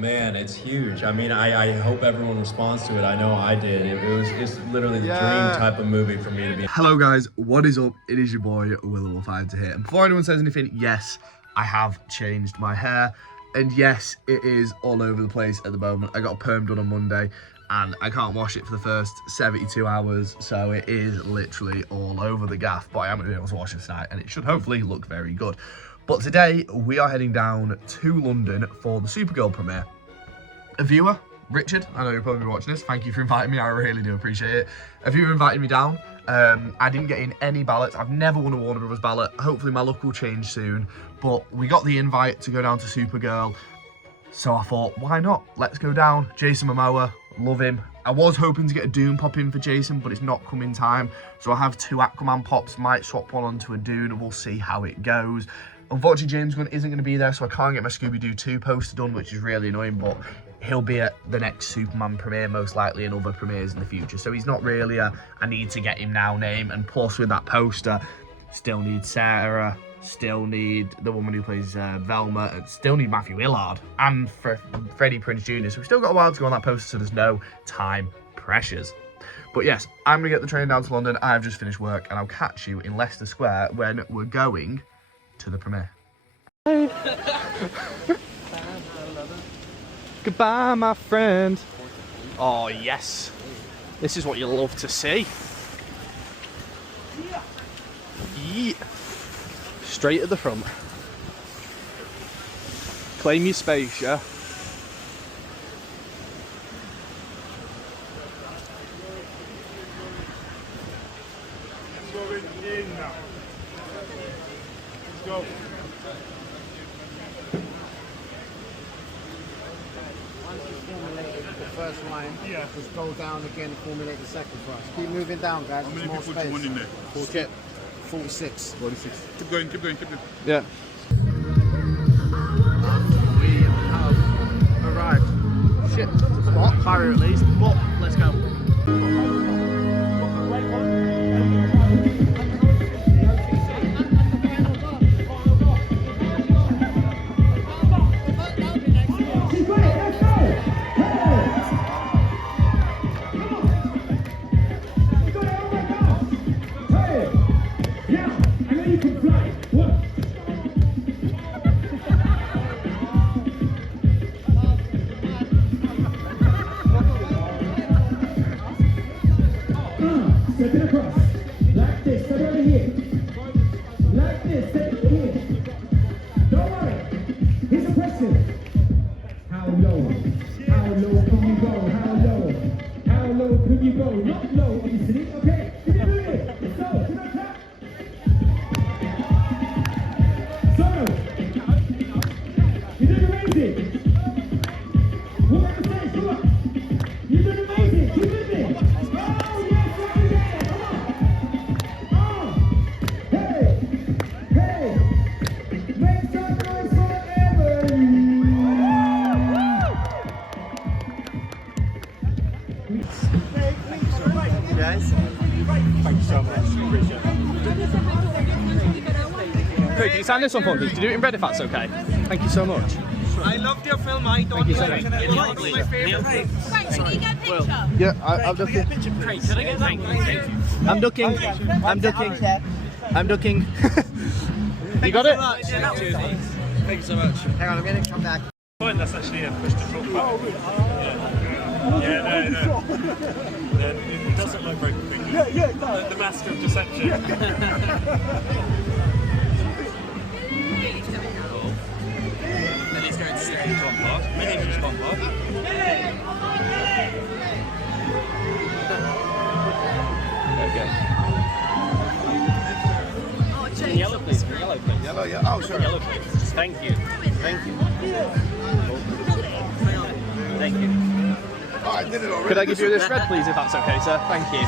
man, it's huge. I mean, I hope everyone responds to it. I know I did. It's literally the dream type of movie for me to be. Hello guys, what is up? It is your boy Willfiveter here. And before anyone says anything, yes, I have changed my hair. And yes, it is all over the place at the moment. I got a perm done on Monday and I can't wash it for the first 72 hours. So it is literally all over the gaff. But I am going to be able to wash it tonight and it should hopefully look very good. But today we are heading down to London for the Supergirl premiere. A viewer, Richard, I know you're probably watching this. Thank you for inviting me. I really do appreciate it. A viewer invited me down. I didn't get in any ballots. I've never won a Warner Brothers ballot. Hopefully my luck will change soon. But we got the invite to go down to Supergirl. So I thought, why not? Let's go down. Jason Mamoa, love him. I was hoping to get a Dune pop in for Jason, but it's not come in time. So I have 2 Aquaman pops. Might swap one onto a Dune and we'll see how it goes. Unfortunately, James Gunn isn't going to be there, so I can't get my Scooby-Doo 2 poster done, which is really annoying, but he'll be at the next Superman premiere, most likely, and other premieres in the future. So he's not really a I need to get him now name. And plus, with that poster, still need Sarah, still need the woman who plays Velma, and still need Matthew Willard, and Freddie Prinze Jr. So we've still got a while to go on that poster, so there's no time pressures. But yes, I'm going to get the train down to London. I've just finished work, and I'll catch you in Leicester Square when we're going to the premiere. Goodbye, my friend. Oh, yes. This is what you love to see. Yeah. Straight at the front. Claim your space, yeah? Go. Once you formulate the first line, just go down again and formulate the second for us. Keep moving down, guys. How many more people space. do you want in there? 46. 46. Keep going, keep going, keep going. Yeah. We have arrived. Shit, spot, barrier at least, but let's go. Step it across. Like this, step over here. Like this, step over here. Don't worry. Here's a question. How low? How low can you go? How low? How low can you go? Not low, obviously. Okay, keep it moving. Let's go. Keep it tap. So, you're doing amazing. Walk up the stage, come on. You're doing amazing. Keep moving. Oh, yes. Can you sign this one for me? Can you do it in red if that's okay? Thank you so much. I loved your film, I thought you so much. It's one of my favourite films. Right, can you get a picture? Yeah, I'm ducking. Craig, can I get that? I'm ducking. I'm ducking. I'm ducking. You got it? Thank you so much. Hang on, I'm going to come back. That's actually a push to front back. Yeah, no. It doesn't look very quick. Yeah. The master of deception. Then he's going to sit in the top part. Miniature spot part. Okay. Yellow, please. Yellow, please. Yellow, yeah. Oh, sure. Yellow, please. Thank you. Thank you. Thank you. Oh, I did it already. Could I give you this red, please, if that's okay, sir? Thank you.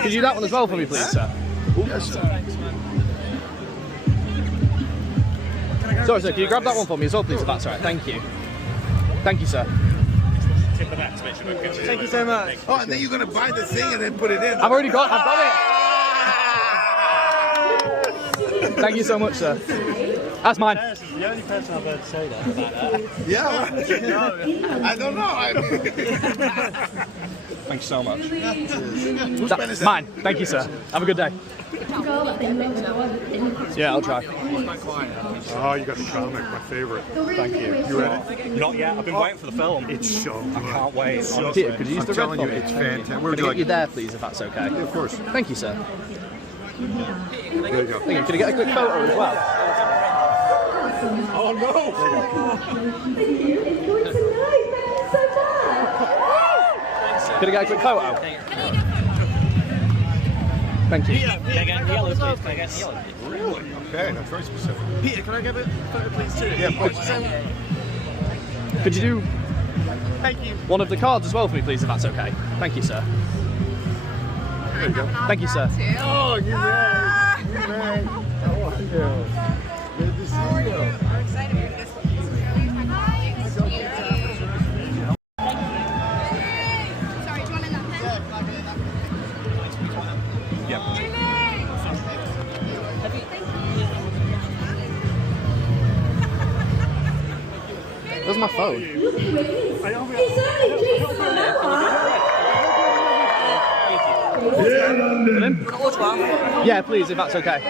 Could you do that one as well for me, please, sir? Yes, sir. Sorry, sir, can you grab that one for me as well, please, if that's all right? Thank you. Thank you, sir. Tip of that to make sure we're good. Thank you so much. Oh, and then you're going to buy the thing and then put it in. I've got it. Thank you so much, sir. That's mine. the only person I've heard say that about that. Yeah, I don't know. Thank you so much. Who's Mine. Thank you, sir. Have a good day. Yeah, I'll try. Oh, you got the comic, my favourite. Thank you. You ready? Not yet. I've been waiting for the film. It's so good. I can't wait. Peter, could you use the red for me? It's fantastic. Could I get you there, please, if that's okay? Of course. Thank you, sir. There you go. Thank you. Could I get a quick photo as well? Oh no! Could I get a quick photo? Thank you. Really? Okay, that's very specific. Peter, can I get a photo, please, too? Yeah, of course. Could you do one of the cards as well for me, please, if that's okay? Thank you, sir. There you go. Thank you, sir. Oh, you man! You man! How are you? Good to see you. I'm excited for this. Sorry, do you want another pen? Yeah. Where's my phone? Yeah, please, if that's okay.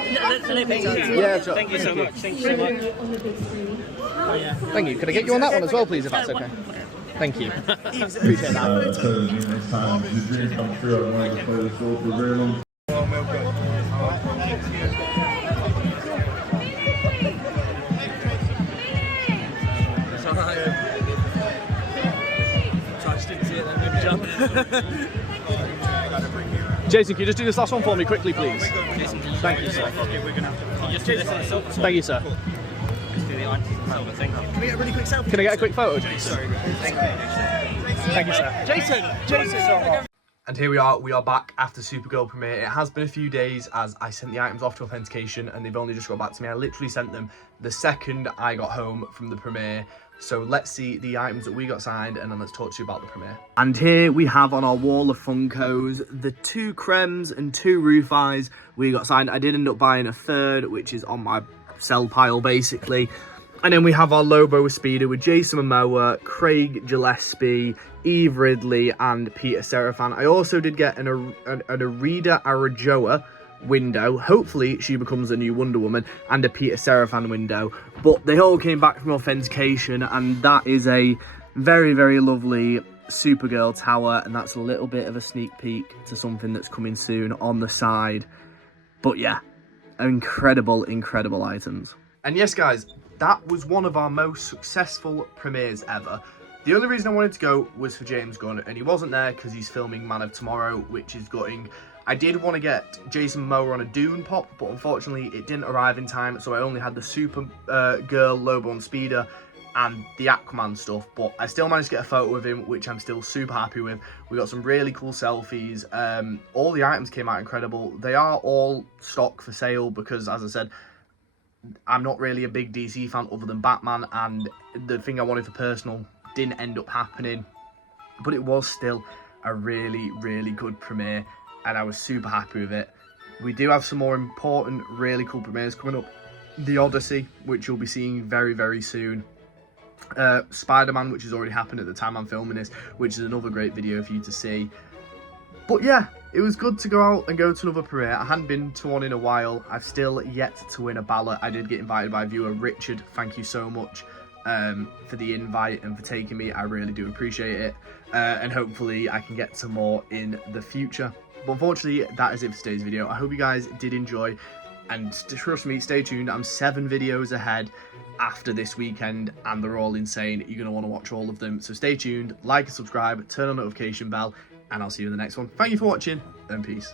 Yeah, sure. Thank you so much. Thank you so much. Thank you. Could I get you on that one as well, please, if that's okay? Thank you. Appreciate that. Next time, the dreams come true. I wanted to play the show for very long. Jason, can you just do this last one for me quickly, please? Thank you, sir. Thank you, sir. Can we get a really quick selfie? Can I get a quick photo, Jason? Thank you, sir. Jason! And here we are back after Supergirl premiere. It has been a few days as I sent the items off to authentication and they've only just got back to me. I literally sent them the second I got home from the premiere. So let's see the items that we got signed and then let's talk to you about the premiere. And here we have on our wall of Funkos the 2 Krems and 2 Rufis we got signed. I did end up buying a third, which is on my sell pile basically. And then we have our Lobo Speeder with Jason Mamoa, Craig Gillespie, Eve Ridley and Peter Safran. I also did get an Arida Arajoa window. Hopefully she becomes a new Wonder Woman, and a Peter Safran window. But they all came back from authentication and that is a very, very lovely Supergirl tower, and that's a little bit of a sneak peek to something that's coming soon on the side. But yeah, incredible, incredible items. And yes guys, that was one of our most successful premieres ever. The only reason I wanted to go was for James Gunn, and he wasn't there because he's filming Man of Tomorrow, which is gutting. I did want to get Jason Momoa on a Dune pop, but unfortunately it didn't arrive in time, so I only had the Supergirl, Lobo and Speeder, and the Aquaman stuff, but I still managed to get a photo with him, which I'm still super happy with. We got some really cool selfies. All the items came out incredible. They are all stock for sale because, as I said, I'm not really a big DC fan other than Batman, and the thing I wanted for personal didn't end up happening, but it was still a really, really good premiere, and I was super happy with it. We do have some more important, really cool premieres coming up. The Odyssey, which you'll be seeing very, very soon. Spider-Man, which has already happened at the time I'm filming this, which is another great video for you to see. But yeah, it was good to go out and go to another premiere. I hadn't been to one in a while. I've still yet to win a ballot. I did get invited by viewer Richard. Thank you so much for the invite and for taking me. I really do appreciate it. And hopefully I can get some more in the future. But unfortunately, that is it for today's video. I hope you guys did enjoy. And trust me, stay tuned. I'm 7 videos ahead after this weekend, and they're all insane. You're going to want to watch all of them. So stay tuned, like and subscribe, turn on the notification bell, and I'll see you in the next one. Thank you for watching, and peace.